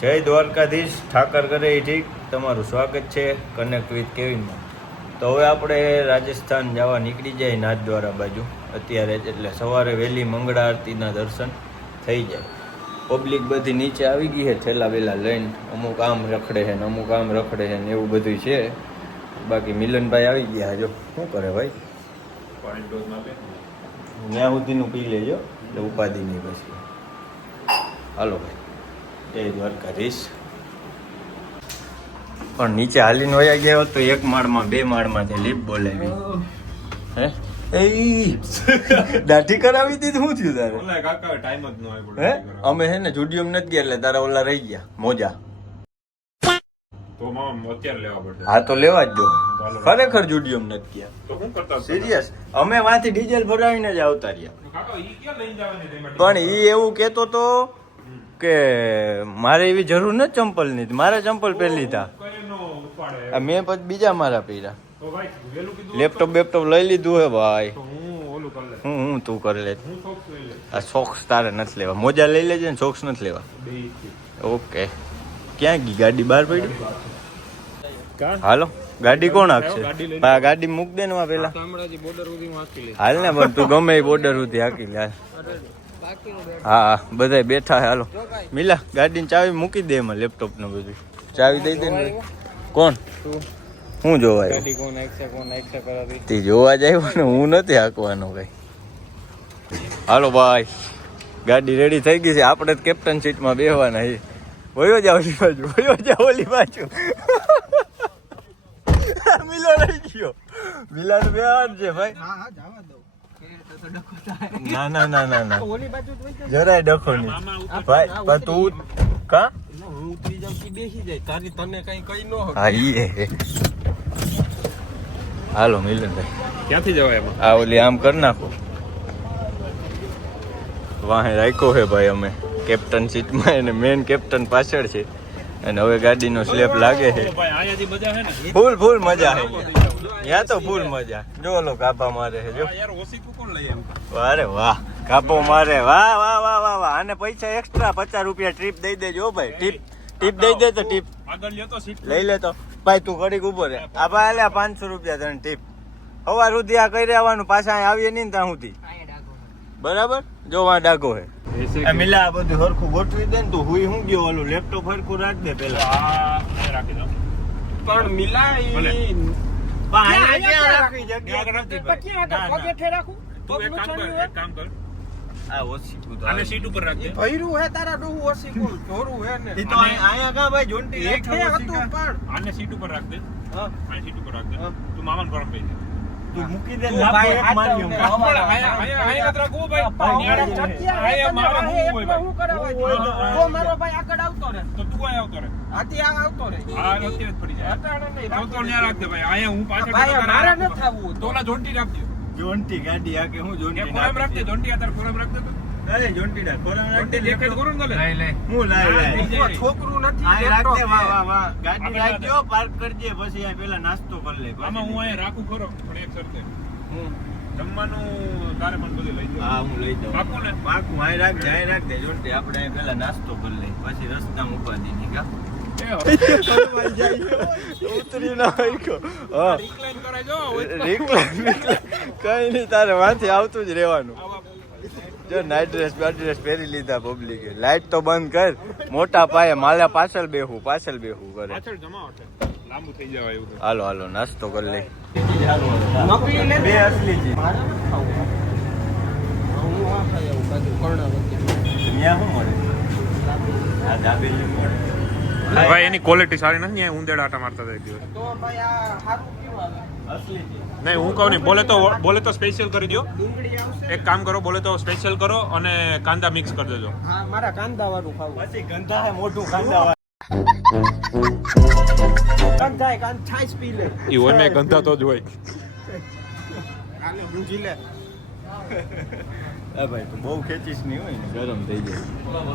જય દ્વારકાધીશ ઠાકર કરે ઠીક. તમારું સ્વાગત છે કનેક્ટ વિથ કેવિનમાં તો હવે આપણે રાજસ્થાન જવા નીકળી જાય નાથદ્વારા બાજુ. અત્યારે જ એટલે સવારે વહેલી મંગળા આરતીના દર્શન થઈ જાય. પબ્લિક બધી નીચે આવી ગઈ છે થેલા વેલા લઈને. અમુક આમ રખડે છે ને અમુક આમ રખડે છે ને એવું બધું છે. બાકી મિલનભાઈ આવી ગયા જો શું કરે ભાઈ? ત્યાં સુધીનું પી લેજો એટલે ઉપાધિ નહીં પછી હાલો ભાઈ. જય દ્વારકાધીશ. પણ નીચે હાલીને વયા ગયા તો એક માળમાં બે માળમાંથી લીપ બોલાવી. હે? એ દાઢી કરાવી દીધી શું થયું તારે? ઓલા કાકા ટાઈમ જ ન આવ્યો હે? અમે હે ને જુડિયમ નથી ગયા એટલે તારા ઓલા રહી ગયા મોજા. તો મામા અત્યારે લેવા પડશે. હા તો લેવા જ દો. ખરેખર જુડિયમ નથી ગયા. તો શું કરતા સિરિયસ અમે વાથી ડીઝલ ભરાવીને જ આવતા રહ્યા? પણ એ એવું કહેતો તો કે મારે એવી જરૂર નથી ચંપલની મારે ચંપલ પહેરી લીધા. મેં પછી બીજા મારા પહેર્યા. તો ભાઈ વહેલું કીધું લેપટોપ બેપટોપ લઈ લીધું હે ભાઈ. હું ઓલું કરી લે હું હું તું કરી લે. આ સોક્સ તારે નથી લેવા. મોજા લઈ લેજે ને સોક્સ નથી લેવા. ઓકે. ક્યાં ગઈ ગાડી બહાર પડી? હાલો. ગાડી કોણ હાકશે. ગાડી મૂક દે ને માં પેલા. હાલ ને પણ તું ગમે એ બોર્ડર સુધી હાકી લે. હા હા બધા બેઠા હાલો. મિલા ગાડીની ચાવી મૂકી દે એમાં લેપટોપ ને બધું. ચાવી દઈ દે ને કોણ? હું જોવા તે જોવા જાય ને હું નથી હાકવાનો કઈ. હાલો ભાઈ ગાડી રેડી થઈ ગઈ છે. આપણે જ કેપ્ટન સીટમાં બેહવાના છે. વયો જા ઓલી બાજુ વયો જા ઓલી બાજુ. મિલો રહી ગયો. મિલા બેહાર છે ભાઈ ના ના ના ના ના. જરાય ડખો નહીં. ભાઈ પણ તું કા? હા ઈ હે. હાલો મિલનભાઈ ક્યાંથી જવાય એમાં? આ ઓલી આમ કરી નાખો. વાહે રાખ્યો હે ભાઈ અમે. કેપ્ટન સીટમાં અને મેન કેપ્ટન પાછળ છે. અને હવે ગાડીનો સ્લેપ લાગે છે. ફૂલ ફૂલ મજા છે યા તો ફૂલ મજા. જો ઓલો કાપા મારે છે જો. અરે વાહ કાપો મારે. વાહ વાહ વાહ વાહ વાહ. અને પૈસા એક્સ્ટ્રા પચાસ રૂપિયા ટ્રીપ દઈ દેજો ભાઈ. ટીપ ટીપ દઈ દે તો ટીપ આગળ લ્યો તો સીટ લઈ લે તો ભાઈ તું ઘડીક ઊભો રે આ ભાઈ પાંચસો રૂપિયા તને ટીપ સવાર સુધી આ કરી આવવાનું. પાછા આવીએ નહીં ત્યાં સુધી. બરાબર? જો વાં ડાઘો હે. મિલા આ બધું હરખું ગોઠવી દે ને તું હુઈ હું ગયો? ઓલું લેપટોપ હરખું રાખ દે પેલા. રાખી દો. પણ મિલા ભલે. ઈ પણ અહીંયા જગ્યા ત્યાં આગળ નથી રાખી? તું એક કામ કર એક કામ કર. આ ઓછી આને સીટ ઉપર રાખજે ભૈરું હે તારા ડોહું ઓછી બોલ હે ને. તો અહીંયા અહીંયા ભાઈ જોન્ટી હેઠે હતું પણ. આને સીટ ઉપર રાખ દે. હા. આ સીટ ઉપર રાખ દે. તું મામાને ગરમ પઈ તું મૂકી દે તું એક મારી આવને. પણ આયા- ભાઈ. ચટિયા મારે હું હું હું મારો ભાઈ આગળ આવતો રે તો તું આયા આવતો રહે. હાથી આ આવતો રે અત્યારે જ પડી જાય. અટાણે નહીં, તો તો ન્યા રાખ દે ભાઈ. આયા હું પાછળ ભાઈ, જતો મારે તારે નથી આવવું. તો ઓલા જોન્ટી રાખજે. જોન્ટી ગાડી આ કે હું જોન્ટી ખોરામ રાખ દે. જોન્ટી આ તારે ખોરામ રાખ તો. અરે જોન્ટી ના ખોરાક રાખતે દેખાય ખરું ને? હું લાય હા, લાય. છોકરું નથી આ રાખતે વાહ વાહ વાહ ગાડી રાખજો પાર્ક કરજે પછી આ પેલા નાસ્તો કરી લે આમાં હું અહીં રાખું ખરો પણ એક શરતે. હું જમવાનું તારે પણ બધું લઈ જાઓ. હા હું લઈ જાઉં પાકું ને? પાકું આય રાખ દે આય રાખ દે જોન્ટી આપણે અહીં પેલા નાસ્તો કરી લઈ પછી રસ્તામાં ઉપાધી નહીં કા કઈ નહીં તારે વાંથી આવતું જ રહેવાનું જો નાઇટ ડ્રેસ બાઇટ ડ્રેસ પહેરી લીધા પબ્લિકે લાઈટ તો બંધ કર મોટા પાયે માલા પાછળ બેહું પાછળ બેહું કરે. હાલો હાલો નાસ્તો કરી લઈ. બે અસલી ચીજ. ત્યાં શું મળે આ દાબેલી મળે ભાઈ એની ક્વોલિટી સારી નથી અહીંયા ઉંદેડા આટા મારતા હતા એક દિવસ. તો ભાઈ આ સારું કેવું આવે? અસલી ચીજ નહીં હું કહું નહીં બોલે તો બોલે તો સ્પેશિયલ કરી દો એક કામ કરો બોલે તો સ્પેશિયલ કરો અને કાંદા મિક્સ કરી દેજો. હા, મારા કાંદા વાળું ખાવું. પછી ગંધા હે મોટું કાંદા કાંદા કાંદા છાશ પી લે. એ હોય મેં ગંધા તો જ હોય. કાલે ભૂંજી લે. હા ભાઈ તું બહુ ખેંચીશ નહીં હોય ને. ગરમ થઈ જાય.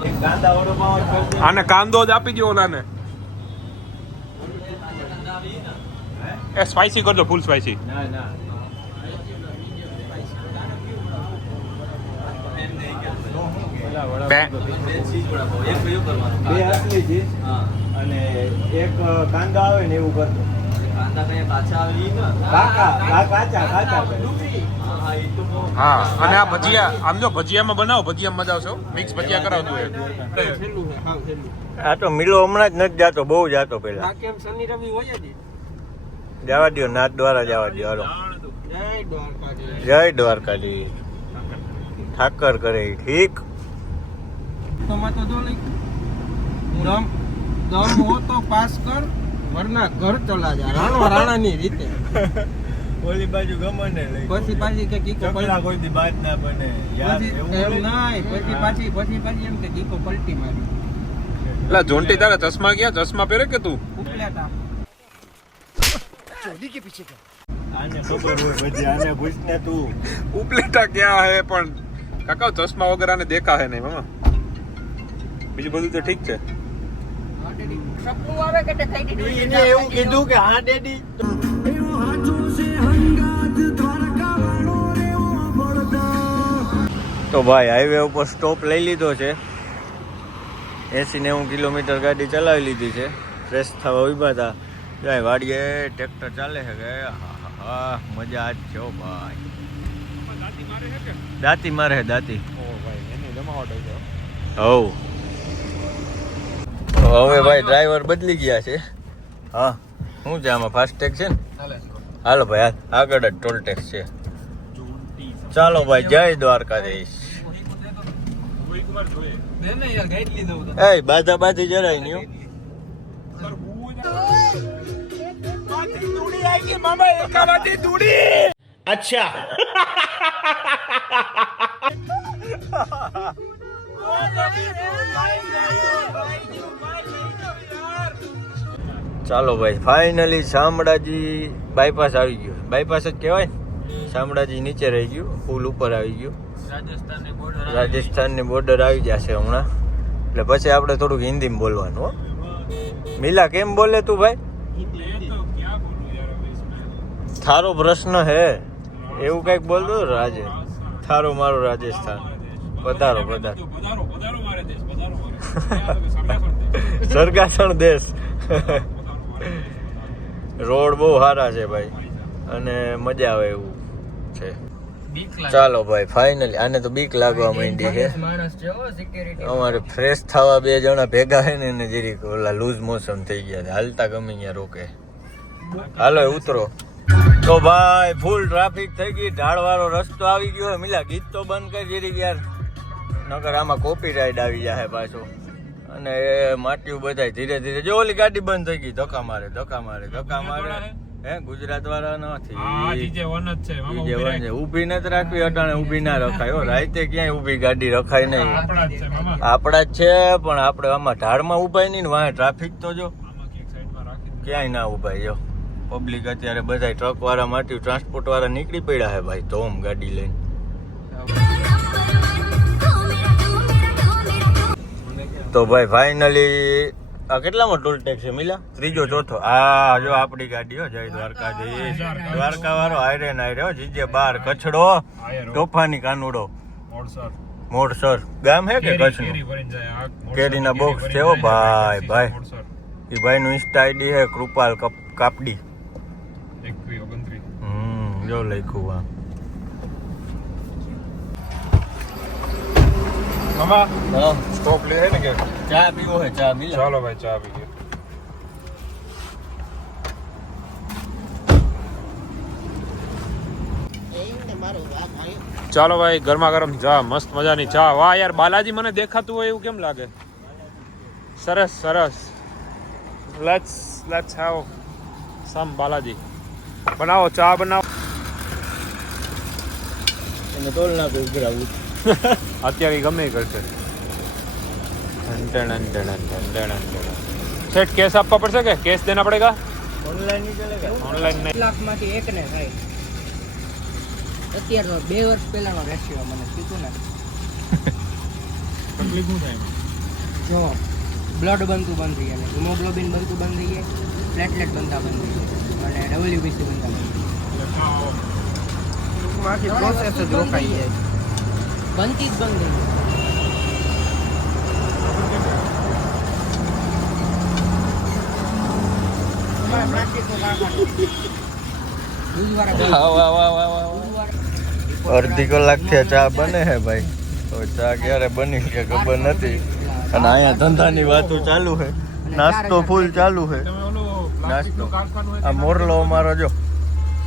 એક કાંદા વાળો પાવર કરજે આને કાંદો જ આપી દો ઓલાને. એ સ્પાઈસી કરજો ફૂલ સ્પાઈસી ના ના. બે. બે અસલી ચીઝ અને એક કાંદા આવે ને એવું કરતો કાકા આ કાચા કાચા હા અને આ ભજીયા આમ જો ભજીયામાં બનાવો ભજીયામાં મજા આવશે મિક્સ ભજીયા કરાવતું હોય. આ તો મિલો હમણાં જ નથી જાતો બહુ જાતો પેલા. જવા દો નાથ દ્વારા જવા દો હાલો. જય દ્વારકાજી ઠાકર કરે ઠીક. તો માં લઈ. દમ દમ હો તો પાસ કર વરના ઘર ચલા જા. રાણો રાણાની રીતે. ઓલી બાજુ ગમે ને લઈ પછી પાછી કે કીકો ચકલા કોઈ દી બાદ ના બને યાર પછી એવું નહીં પછી પાછી પછી પાછી એમ કે કીકો પલટી મારી. એટલે જોન્ટી તારા ચશ્મા ગયા? ચશ્મા પહેરે કે તું? ઉપલેટા આને ખબર હોય બધી આને પૂછ ને તું. ઉપલેટા ક્યાં હે પણ? કાકા ચશ્મા વગર આને દેખા હે નહીં મામા. બીજું બધું તો ઠીક છે. સપનું આવે કે એવું કીધું કે હા ડેડી. તો ભાઈ હાઈવે ઉપર સ્ટોપ લઈ લીધો છે. એસી નેવું કિલોમીટર ગાડી ચલાવી લીધી છે. ફ્રેશ થવા ઊભા હતા. જાય વાડીએ ટ્રેક્ટર ચાલે છે કે? હા મજા આજ છો ભાઈ. દાંતી મારે છે દાંતી હવ. હવે ભાઈ ડ્રાઈવર બદલી ગયા છે. હા શું છે આમાં? ફાસ્ટેગ છે ને? હાલો ભાઈ આગળ જ ટોલ ટેક્સ છે ચાલો ભાઈ જય દ્વારકાધીશ એ બાધા બાધી જરાય નહીં હો. ચાલો ભાઈ ફાઇનલી શામળાજી બાયપાસ આવી ગયો. બાયપાસ જ કહેવાય ને? શામળાજી નીચે રહી ગયું પુલ ઉપર આવી ગયું. રાજસ્થાનની બોર્ડર આવી જશે હમણાં. એટલે પછી આપણે થોડુંક હિન્દીમાં બોલવાનું હો. મિલા કેમ બોલે તું ભાઈ? થારો પ્રશ્ન હે. એવું કંઈક બોલતો રાજે. થારો મારો રાજસ્થાન. પધારો પધારો. સરગાસણ દેશ. રોડ બહુ સારા છે ભાઈ. અને મજા આવે એવું છે. ચાલો ભાઈ ફાઇનલી આને તો બીક લાગવા માંડી છે. અમારે ફ્રેશ થવા બે જણા ભેગા હે ને એને જરીક ઓલા લૂઝ મોસમ થઈ ગયા છે. હાલતા ગમે ત્યાં રોકે. હાલો ઉતરો. તો ભાઈ ફૂલ ટ્રાફિક થઈ ગઈ. ઢાળવાળો રસ્તો આવી ગયો. મિલા ગીત તો બંધ કરી જરીક યાર. નકર આમાં કોપી રાઈડ આવી જાય પાછો. અને એ માટ્યું બધાય ધીરે ધીરે જો ઓલી ગાડી બંધ થઈ ગઈ ધક્કા મારે ધક્કા મારે ધક્કા મારે. હે ગુજરાત વાળા નથી. છે ઊભી નથી રાખવી અટાણે ઊભી ના રખાય. હો રાતે ક્યાંય ઊભી ગાડી રખાય નહીં. આપણા જ છે પણ આપણે આમાં ઢાળમાં ઉભાય નહીં ને વાંહે ટ્રાફિક તો જો. ક્યાંય ના ઉભાઈ જો. પબ્લિક અત્યારે બધા ટ્રક વાળા માટે ટ્રાન્સપોર્ટ વાળા નીકળી પડ્યા હે ભાઈ. ધોમ ગાડી લઈને. તો ભાઈ ફાઇનલી આ કેટલામાં ટોલ ટેક્સ છે મિલા? ત્રીજો ચોથો. આ જો આપણી ગાડી હો જય જઈ દ્વારકા વાળો. હાયરે ને હાયરે હો જીજે બાર કચડો તોફાની કાનુડો. મોડસર. મોડસર. ગામ હે કે કચ્છ કચ્છનું? કેરીના બોક્સ છે હો જાય, ભાઈ. ભાઈ. એ ભાઈનું ઇન્સ્ટા આઈડી હે કૃપાલ કપ- કાપડી. હમ જો લખ્યું આ. મામા હા સ્ટોપ લે ને કે ચા પીવો હે ચા મિલા ચાલો ભાઈ ચા પી ગયો ચાલો ભાઈ ગરમા ગરમ ચા મસ્ત મજાની ચા વાહ યાર બાલાજી મને દેખાતું હોય એવું કેમ લાગે? સરસ સરસ. Let's let's have some Balaji બનાવો ચા બનાવો. એને તોલ નાખો ઉઘરાવું અત્યારે ઈ ગમે ઈ કરશે. અંટણ, અંટણ, અંટણ, અંટણ, અંટણ. શેઠ કેસ આપવા પડશે કે કેસ દેના પડેગા ઓનલાઈન નહીં ચલેગા ઓનલાઈન નહીં લાખમાંથી એક ને થાય. અત્યારનો બે વર્ષ પહેલાનો રેશિયો મને કીધું ને. તકલીફ શું થાય? જો બ્લડ બનતું બંધ થઈ જાય. હિમોગ્લોબિન બનતું બંધ થઈ જાય. પ્લેટલેટ બનતા બંધ થઈ જાય. અને ડબલ્યુબીસી બનતા બંધ થઈ જાય. ટૂંકમાંથી પ્રોસેસ જ રોકાઈ જાય. બનતી જ બંધ થઈ અડધી કલાકથી ચા બને હે ભાઈ. તો ચા ક્યારે બની કે ખબર નથી. અને અહીંયા ધંધાની વાતો ચાલુ છે નાસ્તો ફૂલ ચાલુ છે નાસ્તો. આ મોરલો અમારો જો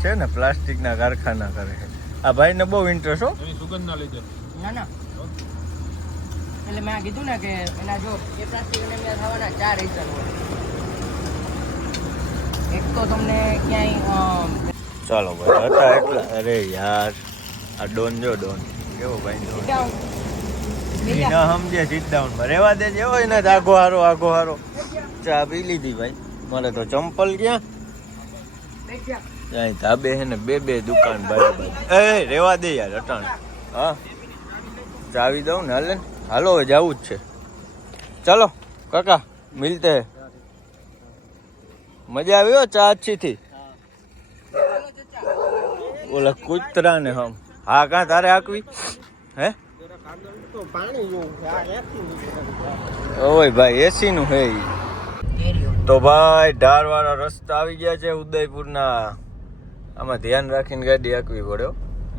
છે ને, પ્લાસ્ટિકના કારખાના કરે છે. આ ભાઈને બહુ ઇન્ટરેસ્ટ હો. સુગંધ ના લીધે ના ના એટલે મેં આ કીધું ને કે એના જો એ પ્લાસ્ટિક અને મેં થવાના ચાર રીઝન હોય. એક તો તમને ક્યાંય ચાલો ભાઈ હતા એટલા. અરે યાર આ ડોન જો ડોન. કેવો ભાઈ ના સમજે સીટ ડાઉન રેવા દે જેવો એને જ હારો આઘો હારો. ચા પી લીધી ભાઈ. મારે તો ચંપલ ક્યાં? ત્યાં ધાબે હે ને બે બે દુકાન બરાબર એ રેવા દે યાર અટાણ. હા? ચાવી દઉં ને હાલે હાલો, હવે જવું જ છે. ચાલો, કાકા, મિલતે. મજા આવી હો ચા અચ્છી થી ઓલા કૂતરા ને હમ. હા, કાં તારે આકવી હે. ઓય ભાઈ એસી નું હે તો ભાઈ ઢાર વાળા રસ્તા આવી ગયા છે ઉદયપુરના. આમાં ધ્યાન રાખીને ગાડી આકવી પડ્યો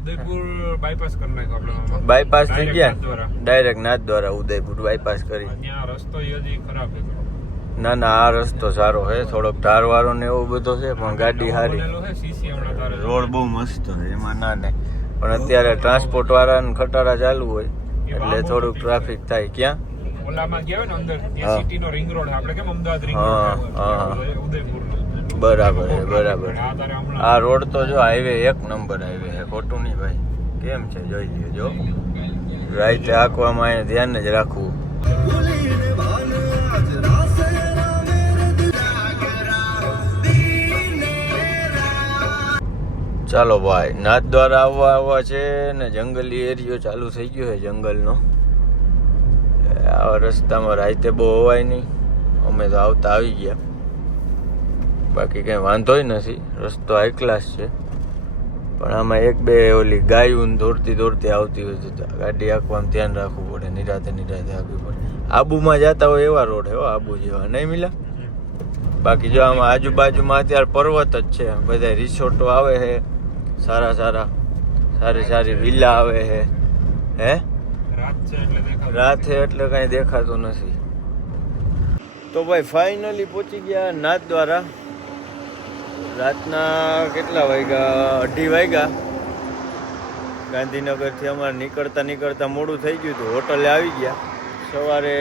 ઉદયપુર બાયપાસ કરી નાખ્યો આપણે બાયપાસ થઈ ગયા. ડાયરેક્ટ નાથ દ્વારા ઉદયપુર બાયપાસ કરી. રસ્તો હજી ખરાબ છે. ના ના આ રસ્તો સારો છે. થોડોક ધાર વાળો ને એવો બધો છે પણ ગાડી સારી. રોડ બહુ મસ્ત છે એમાં ના ને. પણ અત્યારે ટ્રાન્સપોર્ટ વાળા ને ખટારા ચાલુ હોય એટલે થોડુંક ટ્રાફિક થાય ક્યાં? ઓલામાં ગયા હોય ને અંદર સિટી નો રિંગ રોડ આપણે કેમ અમદાવાદ રિંગ હા, રોડ હા. ઉદયપુર બરાબર છે, બરાબર આ રોડ તો જો હાઈવે એક નંબર હાઈવે છે, ખોટું નહીં ભાઈ. કેમ છે? જોઈ લ્યો, જો. રાઈતે આંકવામાં એને ધ્યાન જ રાખવું. ચાલો ભાઈ, નાથ દ્વારા આવવા આવવા છે ને જંગલી એરિયો ચાલુ થઈ ગયો છે જંગલનો. આ રસ્તામાં રાતે બહુ હોવાય નહીં. અમે તો આવતા આવી ગયા. બાકી કંઈ વાંધોય નથી. રસ્તો હાઈ ક્લાસ છે. પણ આમાં એક બે ઓલી ગાયું દોડતી દોડતી આવતી હોય તો ગાડી આંકવામાં ધ્યાન રાખવું પડે નિરાતે નિરાતે આંકવી પડે. આબુમાં જતા હોય એવા રોડ હે આબુ જેવા. નહીં મિલા? બાકી જો આમાં આજુબાજુમાં અત્યારે પર્વત જ છે. બધા રિસોર્ટો આવે છે સારા સારા સારી સારી વિલા આવે છે હે? રાત છે એટલે રાતે એટલે કાંઈ દેખાતું નથી. તો ભાઈ ફાઇનલી પહોંચી ગયા નાથ દ્વારા. રાતના કેટલા વાગ્યા? અઢી વાગ્યા. ગાંધીનગરથી અમારે નીકળતા નીકળતા મોડું થઈ ગયું હતું. હોટલે આવી ગયા. સવારે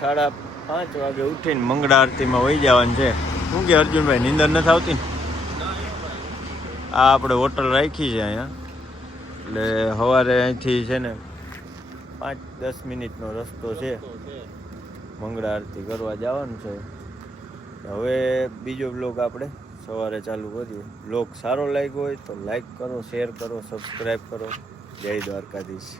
સાડા પાંચ વાગે ઉઠીને મંગળા આરતીમાં વહી જવાનું છે. શું કે અર્જુનભાઈ, નીંદર નથી આવતી ને? આ આપણે હોટલ રાખી છે અહીંયા. એટલે સવારે અહીંથી છે ને પાંચ દસ મિનિટનો રસ્તો છે. મંગળા આરતી કરવા જવાનું છે. હવે બીજો બ્લોગ આપણે સવારે ચાલુ કર્યું. બ્લોગ સારો લાગ્યો હોય તો લાઈક કરો શેર કરો સબસ્ક્રાઈબ કરો. જય દ્વારકાધીશ.